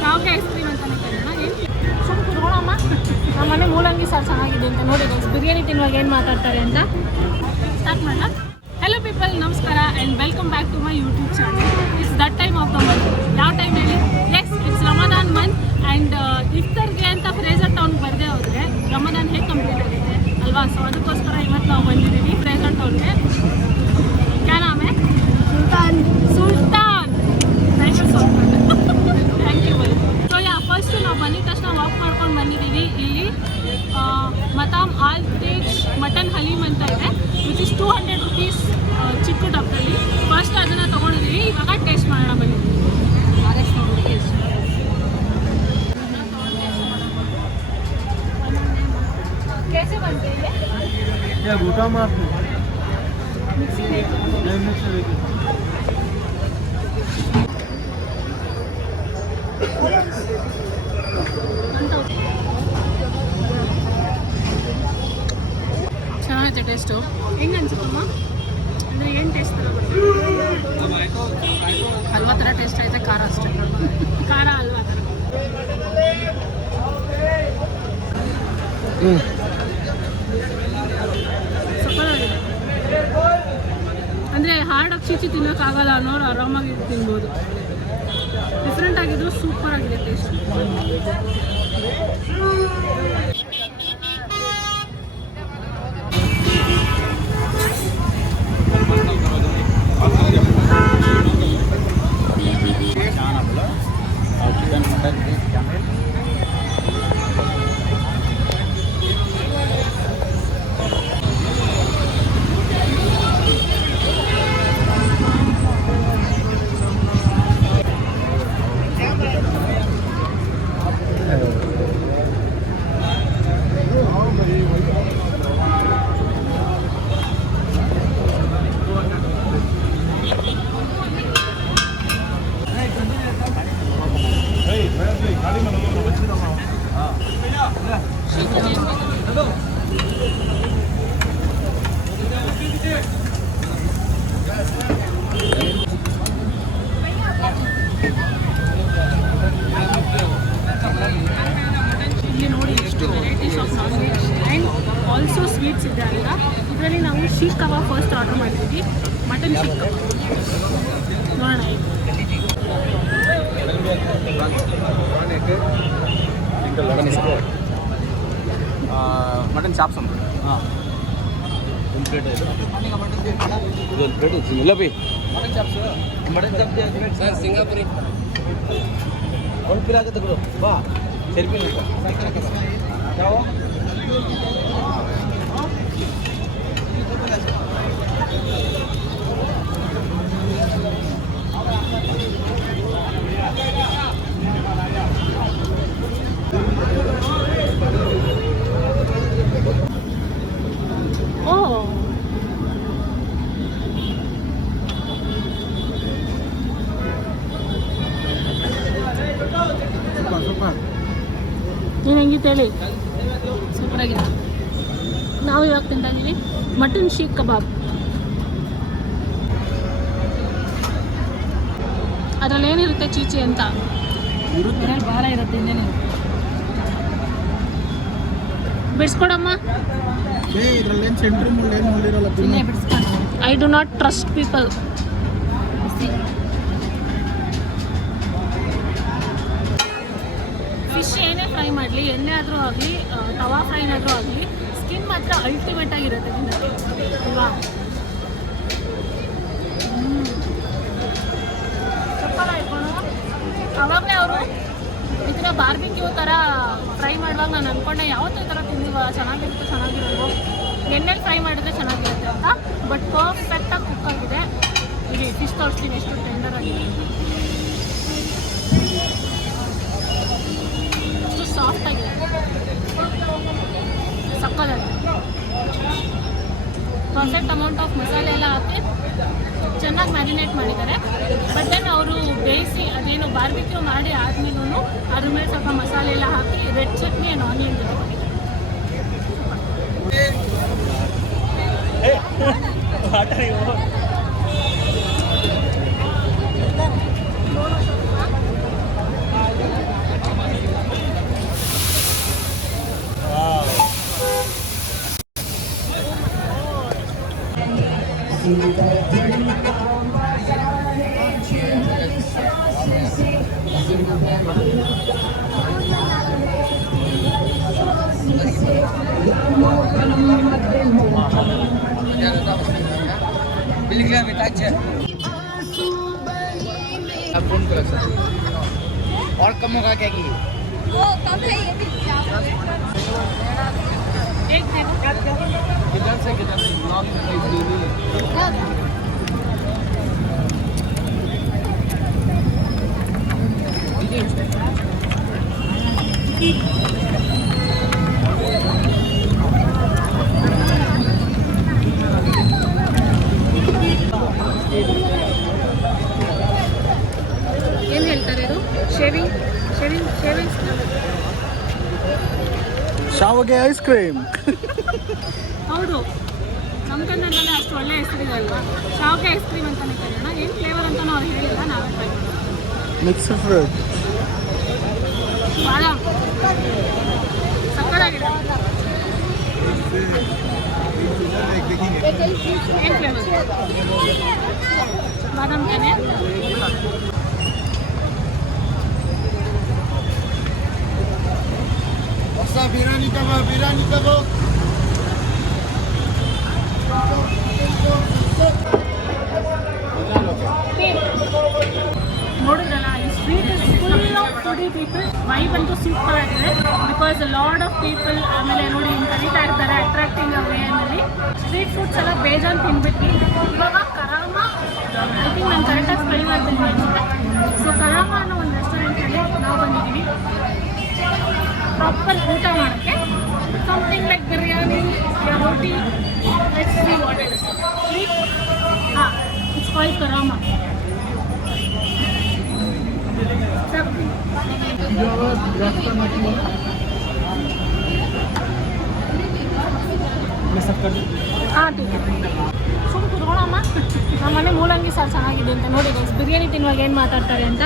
ಶಾವಿಗೆ ice cream ಅಂತಲೇ ಕರೆಯೋಣ. ಏನು ಸುಮ್ಮನೆ ಕುತ್ಕೊಳ್ಳೋಮ್ಮ. ನಮ್ಮ ಮನೆ ಮೂಲಂಗಿ ಸಾರು ಚೆನ್ನಾಗಿದೆ ಅಂತ ನೋಡಿ ಗೈಸ್. ಬಿರಿಯಾನಿ ತಿನ್ನುವಾಗ ಏನು ಮಾತಾಡ್ತಾರೆ ಅಂತ ಸ್ಟಾರ್ಟ್ ಮಾಡೋಣ. ಹೆಲೋ ಪೀಪಲ್, ನಮಸ್ಕಾರ and welcome back to my YouTube channel. It's that time of the month. ಯಾವ ಟೈಮ್ ಹೇಳಿ? Yes, it's Ramadan month and ಇಫ್ತರ್ಗೆ ಅಂತ ಫ್ರೇಜರ್ ಟೌನ್ಗೆ ಬರದೇ ಹೋದರೆ ರಮದಾನ್ ಹೇಗೆ ಕಂಪ್ಲೀಟ್ ಆಗುತ್ತೆ ಅಲ್ವಾ? ಸೊ ಅದಕ್ಕೋಸ್ಕರ ಇವತ್ತು ನಾವು ಬಂದಿದ್ದೀವಿ ಫ್ರೇಜರ್ ಟೌನ್ಗೆ. ಕ್ಯಾ ನಾಮ್ ಹೈ? Sultan. Thank you bye. So first ನಾವು ಬಂದಿದ ತಕ್ಷಣ ವಾಕ್ ಮಾಡ್ಕೊಂಡು ಬಂದಿದ್ದೀವಿ. ಇಲ್ಲಿ ಮತಾಮ್ ಆಲ್ ತೇಜ್ ಮಟನ್ ಹಲೀಮ್ ಅಂತ ಇದೆ, ವಿಚ್ ಇಸ್ 200 rupees ಚಿಕ್ಕ ಡಬ್ಬಲ್ಲಿ. ಫಸ್ಟ್ ಅದನ್ನು ತೊಗೊಂಡಿದ್ದೀವಿ. ಇವಾಗ ಟೇಸ್ಟ್ ಮಾಡೋಣ ಬನ್ನಿ. कैसे बनते हैं ये? गोटा मारते मिक्सी में ಚೆನ್ನಾಗೈತೆ ಟೇಸ್ಟು. ಹೆಂಗೆ ಅನ್ಸುತ್ತಮ್ಮ? ಅಂದರೆ ಏನು ಟೇಸ್ಟ್ ಥರ ಬರುತ್ತೆ? ಹಲ್ವಾ ಥರ ಟೇಸ್ಟ್ ಐತೆ, ಖಾರ ಅಷ್ಟೇ. ಖಾರ ಹಲ್ವಾ ಥರ. ಸಕ್ಕತ್ತಾಗಿದೆ. ಅಂದರೆ ಹಾರ್ಡಾಗಿ ಚೀಚಿ ತಿನ್ನೋಕ್ಕಾಗಲ್ಲ ಅನ್ನೋರು ಆರಾಮಾಗಿ ತಿನ್ಬೋದು. ಡಿಫ್ರೆಂಟ್ ಆಗಿದ್ರು ಸೂಪರ್ ಆಗಿದೆ ಟೇಸ್ಟ್. ಇಲ್ಲಿ ನೋಡಿ ಎಷ್ಟು varieties of non veg and also sweets ಇದೆ ಅಲ್ಲ. ಇದರಲ್ಲಿ ನಾವು ಶೀಖ್ ಕಬಾಬ್ ಫಸ್ಟ್ ಆರ್ಡರ್ ಮಾಡಿದ್ವಿ. ಮಟನ್ ಶೀಖ್ ಕಬಾಬ್ ನೋಡೋಣ. ಮಟನ್ ಚಾಪ್ಸ್ ಅಂತ. ಹಾಂ, ಒಂದು ಪ್ಲೇಟ್ ಇದು ಒಂದು ಪ್ಲೇಟ್ ಇಲ್ಲ by. Mutton chops sir Singapuri ಒಂದು ಪಿಲ್ ಆಗುತ್ತೆ ಗುರು. ಬಾ ಸೆಲ್ಫಿ ಯಾವ ನೀನು ಹೆಂಗಿತ್ತು ಹೇಳಿ? ಸೂಪರಾಗಿದೆ. ನಾವು ಇವಾಗ ತಿಂತಾ ಇದ್ದೀವಿ ಮಟನ್ ಶೀಖ್ ಕಬಾಬ್. ಅದರಲ್ಲಿ ಏನಿರುತ್ತೆ ಚೀಚಿ ಅಂತ ಇದರಲ್ಲಿ ಭಾಳ ಇರುತ್ತೆ. ಇನ್ನೇನು ಬಿಡಿಸ್ಕೊಡಮ್ಮ. ಇದರಲ್ಲಿ ಏನು ಸೆಂಟ್ರಿ ಮುಳ್ಳು ಏನು ಮುಳ್ಳಿರಲ್ಲ. ಸುಮ್ಮನೆ ಬಿಡಿಸ್ಕೊಂಡು I do not trust people. Fish ಏನೇ ಫ್ರೈ ಮಾಡಲಿ, ಎಣ್ಣೆ ಆದರೂ ಆಗಲಿ, ತವಾ ಫ್ರೈನಾದರೂ ಆಗಲಿ, ಸ್ಕಿನ್ ಮಾತ್ರ ಅಲ್ಟಿಮೇಟ್ ಆಗಿರುತ್ತೆ ತಿನ್ನೋಕ್ಕೆ ಅಲ್ವಾ? ಸೂಪರ್ ಆಯ್ಕೊಂಡು ಅವಾಗಲೇ ಅವರು ಇದನ್ನ ಬಾರ್ಬಿಕ್ಯೂ ಥರ ಫ್ರೈ ಮಾಡುವಾಗ ನಾನು ಅಂದ್ಕೊಂಡೆ ಯಾವತ್ತೂ ಈ ಥರ ತಿಂದಿವ ಚೆನ್ನಾಗಿರುತ್ತೆ ಚೆನ್ನಾಗಿರೋದು, ಎಣ್ಣೆಲಿ ಫ್ರೈ ಮಾಡಿದ್ರೆ ಚೆನ್ನಾಗಿರುತ್ತೆ ಅಂತ. ಬಟ್ ಪರ್ಫೆಕ್ಟಾಗಿ ಕುಕ್ ಆಗಿದೆ. ಇಲ್ಲಿ ಫಿಶ್ ತೋರಿಸ್ತೀನಿ ಎಷ್ಟು ಟೆಂಡರ್ ಆಗಿದೆ, ಅಷ್ಟು ಸಾಫ್ಟ್ ಆಗಿದೆ, ಸಕ್ಕತ್ತಾಗಿದೆ. ಪರ್ಫೆಕ್ಟ್ ಅಮೌಂಟ್ ಆಫ್ ಮಸಾಲೆ ಎಲ್ಲ ಹಾಕಿ ಚೆನ್ನಾಗಿ ಮ್ಯಾರಿನೇಟ್ ಮಾಡಿದ್ದಾರೆ. ಬಟ್ ದೆನ್ ಅವರು ಬೇಯಿಸಿ ಅದೇನು ಬಾರ್ಬಿಕ್ಯೂ ಮಾಡಿ ಆದ್ಮೇಲೂ ಅದ್ರ ಮೇಲೆ ಸ್ವಲ್ಪ ಮಸಾಲೆ ಎಲ್ಲ ಹಾಕಿ ರೆಡ್ ಚಟ್ನಿ ಆ್ಯಂಡ್ ಆನಿಯನ್ ಜೊತೆ और कम होगा क्या कि वो कम है ये भी एक देखो किधर से ब्लॉग ಏನು ಹೇಳ್ತಾರೆ ಇದು ಶೇವಿಂಗ್ ಶೇವಿಂಗ್ ಶೇವಿಂಗ್ ಶಾವಿಗೆ ಐಸ್ ಕ್ರೀಮ್. ಹೌದು ನಮ್ಮ ಕನ್ನಡದಲ್ಲೇ ಅಷ್ಟು ಒಳ್ಳೆ ಹೆಸರಿದೆ ಅಲ್ವಾ ಶಾವಿಗೆ ಐಸ್ ಕ್ರೀಮ್ ಅಂತಲೇ ಕರೆಯೋಣ ಏನು ಫ್ಲೇವರ್ ಅಂತಲೂ ಅವ್ರು ಹೇಳಿಲ್ಲ ನಾವೇ ಟ್ರೈ ಮಾಡೋಣ ಮಿಕ್ಸ್ ಫ್ರೂಟ್. ಬಾದಾಮ್ ಸಕ್ಕತ್ತಾಗಿದೆ ಏನು ಫ್ಲೇವರ್ ಬಾದಾಮ್ ತಾನೆ ಬಿರಿಯಾನಿ ಕಬಾಬ್ ಬಿರಿಯಾನಿ ಕಬಾಬ್. ನೋಡಿದ್ರಲ್ಲ ಈ street is full of foodie people vibe ಅಂತೂ ಸೂಪರ್ ಆಗಿದೆ ಬಿಕಾಸ್ ಲಾಡ್ ಆಫ್ ಪೀಪಲ್ ಆಮೇಲೆ ನೋಡಿ ಹಿಂಗೆ ಕರೀತಾ ಇರ್ತಾರೆ ಅಟ್ರಾಕ್ಟಿಂಗ್ ವೇನಲ್ಲಿ ಸ್ಟ್ರೀಟ್ ಫುಡ್ಸ್ ಎಲ್ಲ ಬೇಜಾನ್ ತಿನ್ಬಿಟ್ಟು ಇವಾಗ ಕರಾಮ ಐ ಥಿಂಕ್ ನಾನು ಕರೆಕ್ಟಾಗಿ ಸ್ಪೆಲ್ ಮಾಡ್ತೀನಿ ಅನ್ಸುತ್ತೆ ಸೊ ಕರಾಮ ಅನ್ನೋ ಒಂದು ರೆಸ್ಟೋರೆಂಟಲ್ಲಿ ನಾವು ಬಂದಿದ್ದೀವಿ ಪ್ರಾಪರ್ ಊಟ ಮಾಡೋಕ್ಕೆ something like biryani roti let's see what it is sweet ಹಾಂ ಇಟ್ಸ್ ಕಾಲ್ಡ್ ಕರಾಮ ಹಾಂ ಟೀಕೆ ಸುಮ್ಮನೆ ಕುತ್ಕೊಳ್ಳೋಮ್ಮ ನಮ್ಮ ಮನೆ ಮೂಲಂಗಿ ಸಾರು ಚೆನ್ನಾಗಿದೆ ಅಂತ ನೋಡಿ ಗೈಸ್ ಬಿರಿಯಾನಿ ತಿನ್ನುವಾಗ ಏನು ಮಾತಾಡ್ತಾರೆ ಅಂತ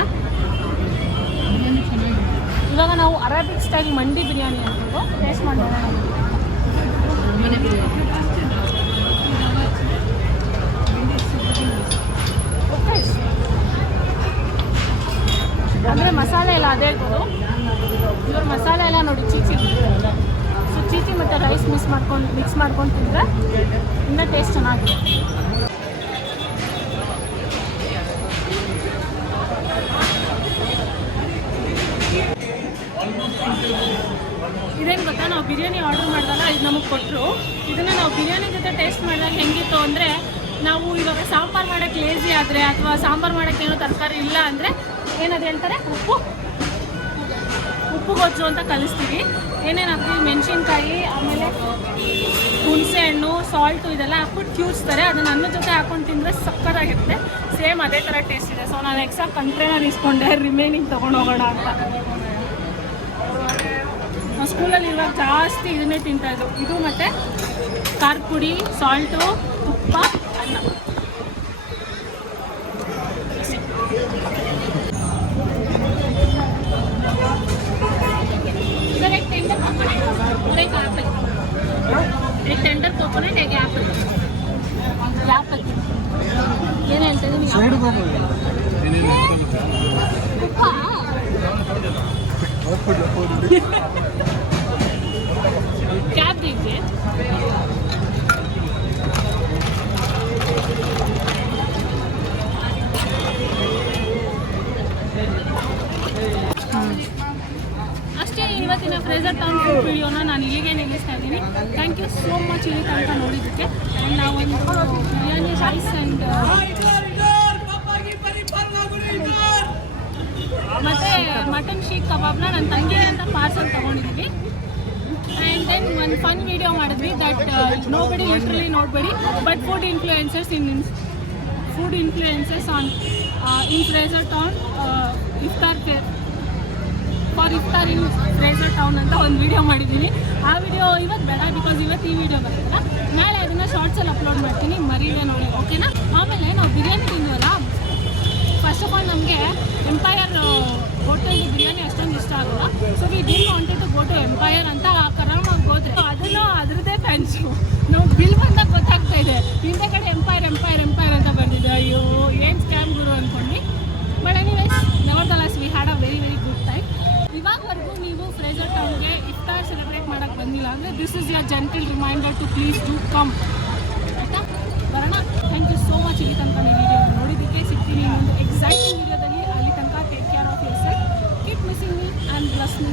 ಇವಾಗ ನಾವು ಅರೇಬಿಕ್ ಸ್ಟೈಲ್ ಮಂಡಿ ಬಿರಿಯಾನಿ ಅಂತಿದ್ದು ಟೇಸ್ಟ್ ಮಾಡೋಣ ಅಂದರೆ ಮಸಾಲೆ ಎಲ್ಲ ಅದೇ ಇರ್ಬೋದು ಇವ್ರ ಮಸಾಲೆ ಎಲ್ಲ ನೋಡಿ ಚೀಚಿ ಸೊ ಚೀಚಿ ಮತ್ತು ರೈಸ್ ಮಿಕ್ಸ್ ಮಾಡ್ಕೊಂಡು ತಿಂದರೆ ಇನ್ನೂ ಟೇಸ್ಟ್ ಚೆನ್ನಾಗಿದೆ ಇದೇನು ಗೊತ್ತಾ ನಾವು ಬಿರಿಯಾನಿ ಆರ್ಡರ್ ಮಾಡಿದಾಗ ಇದು ನಮಗೆ ಕೊಟ್ಟರು ಇದನ್ನು ನಾವು ಬಿರಿಯಾನಿ ಜೊತೆ ಟೇಸ್ಟ್ ಮಾಡಿದಾಗ ಹೆಂಗಿತ್ತು ಅಂದರೆ ನಾವು ಇವಾಗ ಸಾಂಬಾರು ಮಾಡೋಕ್ಕೆ ಲೇಜಿ ಆದರೆ ಅಥವಾ ಸಾಂಬಾರು ಮಾಡೋಕ್ಕೆ ಏನೋ ತರಕಾರಿ ಇಲ್ಲ ಅಂದರೆ ಏನದು ಹೇಳ್ತಾರೆ ಉಪ್ಪು ಗೊಜ್ಜು ಅಂತ ಕಲಿಸ್ತೀವಿ ಏನೇನು ಹಾಕ್ತೀವಿ ಮೆಣಸಿನ್ಕಾಯಿ ಆಮೇಲೆ ಹುಣಸೆ ಹಣ್ಣು ಸಾಲ್ಟು ಇದೆಲ್ಲ ಹಾಕ್ಬಿಟ್ಟು ಕ್ಯೂಸ್ತಾರೆ ಅದನ್ನು ಅನ್ನ ಜೊತೆ ಹಾಕ್ಕೊಂಡು ತಿಂದರೆ ಸಕ್ಕತ್ತಾಗಿರುತ್ತೆ ಸೇಮ್ ಅದೇ ಥರ ಟೇಸ್ಟ್ ಇದೆ ಸೊ ನಾನು ಎಕ್ಸ್ಟ್ರಾ ಕಂಟೈನರ್ ಇಸ್ಕೊಂಡೆ ರಿಮೈನಿಂಗ್ ತೊಗೊಂಡು ಹೋಗೋಣ ಅಂತ ನಾವು ಸ್ಕೂಲಲ್ಲಿ ಇವಾಗ ಜಾಸ್ತಿ ಇದನ್ನೇ ತಿಂತಾಯಿದ್ದು ಇದು ಮತ್ತು ಖಾರದ ಪುಡಿ ಸಾಲ್ಟು ತುಪ್ಪ ಅನ್ನ सर एक टेंडर कोकोनट और एक एप्पल एक टेंडर कोकोनट एक एप्पल एप्पल ಏನು ಹೇಳ್ತಿದ್ದೀನಿ कैब दीजिए ಅಷ್ಟೇ ಇವತ್ತಿನ ಫ್ರೇಜರ್ ಟೌನ್ ಫುಡ್ ವಿಡಿಯೋನ ನಾನು ಇಲ್ಲಿಗೆ ನಿಲ್ಲಿಸ್ತಾ ಇದ್ದೀನಿ ಥ್ಯಾಂಕ್ ಯು ಸೋ ಮಚ್ ಇಲ್ಲಿ ತನಕ ನೋಡಿದ್ದಕ್ಕೆ ಆ್ಯಂಡ್ ನಾವೊಂದು ಬಿರಿಯಾನಿ ರೈಸ್ ಆ್ಯಂಡ್ ಮತ್ತು ಮಟನ್ ಶೀಖ್ ಕಬಾಬ್ನ ನನ್ನ ತಂಗಿಗೆ ಅಂತ ಪಾರ್ಸಲ್ ತೊಗೊಂಡಿದ್ದೀವಿ ಆ್ಯಂಡ್ ದೆನ್ ಒಂದು ಫನ್ ವಿಡಿಯೋ ಮಾಡಿದ್ವಿ ದಟ್ ನೋಬಡಿ ಲಿಟ್ರಲಿ ನೋಡ್ಬೇಡಿ but food influencers on in Frazer Town iftar for iftar in Frazer Town ಅಂತ ಒಂದು ವಿಡಿಯೋ ಮಾಡಿದ್ದೀನಿ ಆ ವಿಡಿಯೋ ಇವತ್ತು ಬೇಡ ಬಿಕಾಸ್ ಇವತ್ತು ಈ ವಿಡಿಯೋ ಬರ್ತಲ್ಲ ನಾಳೆ ಅದನ್ನು ಶಾರ್ಟ್ಸಲ್ಲಿ ಅಪ್ಲೋಡ್ ಮಾಡ್ತೀನಿ ಮರೀದೆ ನೋಡಿ ಓಕೆನಾ ಆಮೇಲೆ ನಾವು ಬಿರಿಯಾನಿ ತಿಂದ್ವಲ್ಲ ಫಸ್ಟ್ ಆಫ್ ಆಲ್ ನಮಗೆ ಎಂಪೈರ್ ಹೋಟೆಲ್ಗೆ ಬಿರಿಯಾನಿ ಅಷ್ಟೊಂದು ಇಷ್ಟ ಆಗಲ್ಲ so we did wanted to go to Empire ಅಂತ ಕರಾಮಾಗಿ ಹೋದ್ರೆ ಅದನ್ನು ಅದ್ರದ್ದೇ ಫ್ಯಾನ್ಸು ನಾವು ಬಿಲ್ ಬಂದಾಗ ಗೊತ್ತಾಗ್ತಾ ಇದೆ ಹಿಂದೆ ಕಡೆ Empire reminder to please do come ಆಯಿತಾ. ಬರೋಣ. ಥ್ಯಾಂಕ್ ಯು ಸೋ ಮಚ್ ಇಲ್ಲಿ ತನಕ ನೀವು ವಿಡಿಯೋ ನೋಡಿದ್ದಕ್ಕೆ. ಸಿಗ್ತೀನಿ ಇನ್ನೊಂದು ಎಕ್ಸೈಟಿಂಗ್ ವಿಡಿಯೋದಲ್ಲಿ. ಅಲ್ಲಿ ತನಕ take care of your self, keep missing me and bless me.